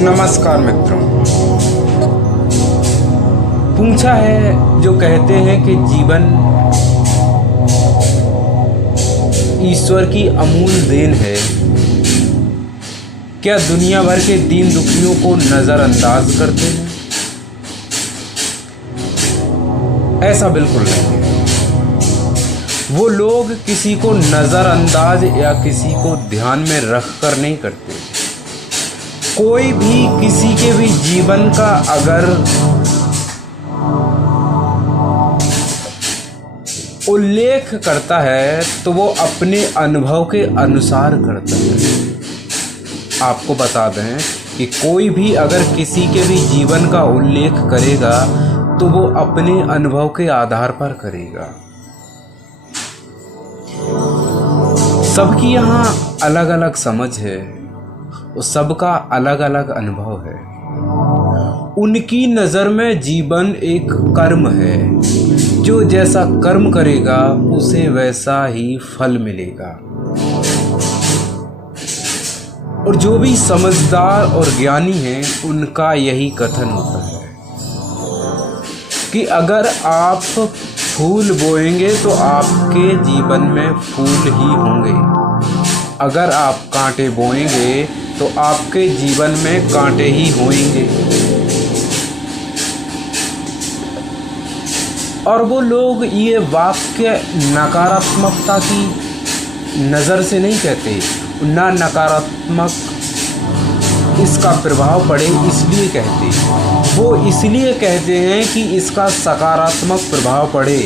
नमस्कार मित्रों। पूछा है जो कहते हैं कि जीवन ईश्वर की अमूल देन है, क्या दुनिया भर के दीन दुखियों को नज़रअंदाज करते हैं? ऐसा बिल्कुल नहीं है। वो लोग किसी को नज़रअंदाज या किसी को ध्यान में रख कर नहीं करते। कोई भी किसी के भी जीवन का अगर उल्लेख करता है तो वो अपने अनुभव के अनुसार करता है। आपको बता दें कि कोई भी अगर किसी के भी जीवन का उल्लेख करेगा तो वो अपने अनुभव के आधार पर करेगा। सबकी यहाँ अलग अलग समझ है, सबका अलग अलग अनुभव है। उनकी नज़र में जीवन एक कर्म है, जो जैसा कर्म करेगा उसे वैसा ही फल मिलेगा। और जो भी समझदार और ज्ञानी हैं उनका यही कथन होता है कि अगर आप फूल बोएंगे तो आपके जीवन में फूल ही होंगे, अगर आप कांटे बोएंगे तो आपके जीवन में कांटे ही होंगे। और वो लोग ये वाक्य नकारात्मकता की नज़र से नहीं कहते, ना नकारात्मक इसका प्रभाव पड़े इसलिए कहते, वो इसलिए कहते हैं कि इसका सकारात्मक प्रभाव पड़े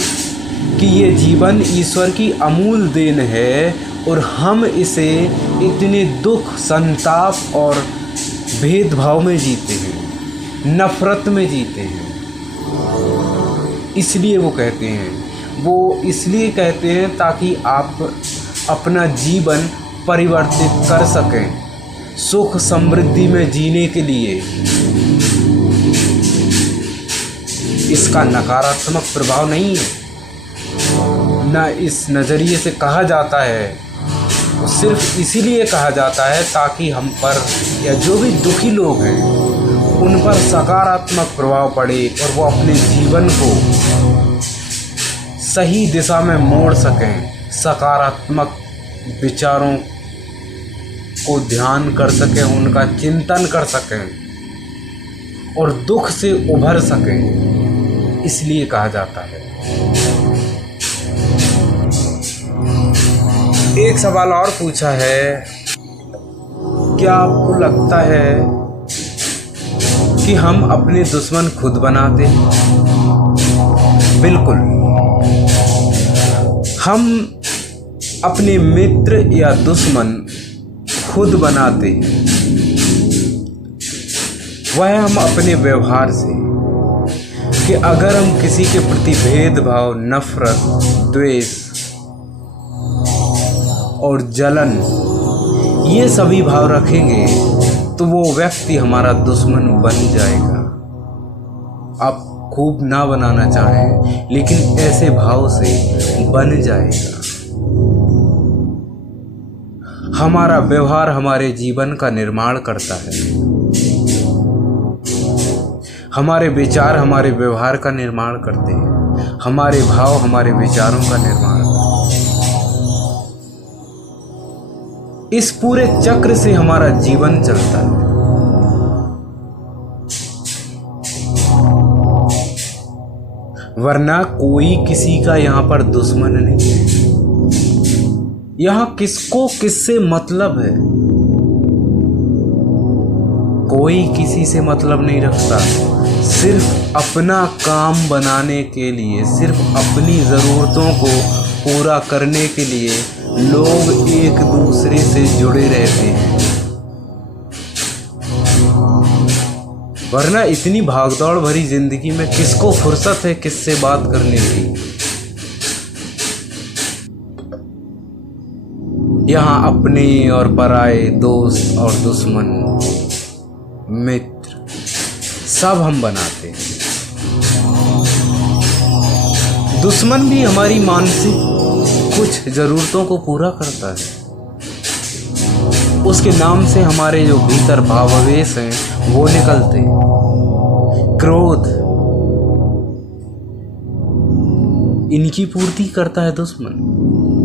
कि ये जीवन ईश्वर की अमूल देन है और हम इसे इतने दुख, संताप और भेदभाव में जीते हैं, नफ़रत में जीते हैं। इसलिए वो कहते हैं, वो इसलिए कहते हैं ताकि आप अपना जीवन परिवर्तित कर सकें, सुख समृद्धि में जीने के लिए। इसका नकारात्मक प्रभाव नहीं है, ना इस नज़रिए से कहा जाता है। वो सिर्फ इसीलिए कहा जाता है ताकि हम पर या जो भी दुखी लोग हैं उन पर सकारात्मक प्रभाव पड़े और वो अपने जीवन को सही दिशा में मोड़ सकें, सकारात्मक विचारों को ध्यान कर सकें, उनका चिंतन कर सकें और दुख से उभर सकें, इसलिए कहा जाता है। एक सवाल और पूछा है, क्या आपको लगता है कि हम अपने दुश्मन खुद बनाते हैं? बिल्कुल, हम अपने मित्र या दुश्मन खुद बनाते हैं। वह हम अपने व्यवहार से, कि अगर हम किसी के प्रति भेदभाव, नफरत, द्वेष और जलन ये सभी भाव रखेंगे तो वो व्यक्ति हमारा दुश्मन बन जाएगा। आप खूब ना बनाना चाहें लेकिन ऐसे भाव से बन जाएगा। हमारा व्यवहार हमारे जीवन का निर्माण करता है, हमारे विचार हमारे व्यवहार का निर्माण करते हैं, हमारे भाव हमारे विचारों का निर्माण करते हैं। इस पूरे चक्र से हमारा जीवन चलता है। वरना कोई किसी का यहाँ पर दुश्मन नहीं है। यहाँ किसको किससे मतलब है, कोई किसी से मतलब नहीं रखता। सिर्फ अपना काम बनाने के लिए, सिर्फ अपनी ज़रूरतों को पूरा करने के लिए लोग एक दूसरे से जुड़े रहते हैं। वरना इतनी भागदौड़ भरी जिंदगी में किसको फुर्सत है किससे बात करने की। यहाँ अपने और पराए, दोस्त और दुश्मन, मित्र सब हम बनाते हैं। दुश्मन भी हमारी मानसिक कुछ ज़रूरतों को पूरा करता है। उसके नाम से हमारे जो भीतर भावावेश हैं वो निकलते। क्रोध, इनकी पूर्ति करता है दुश्मन।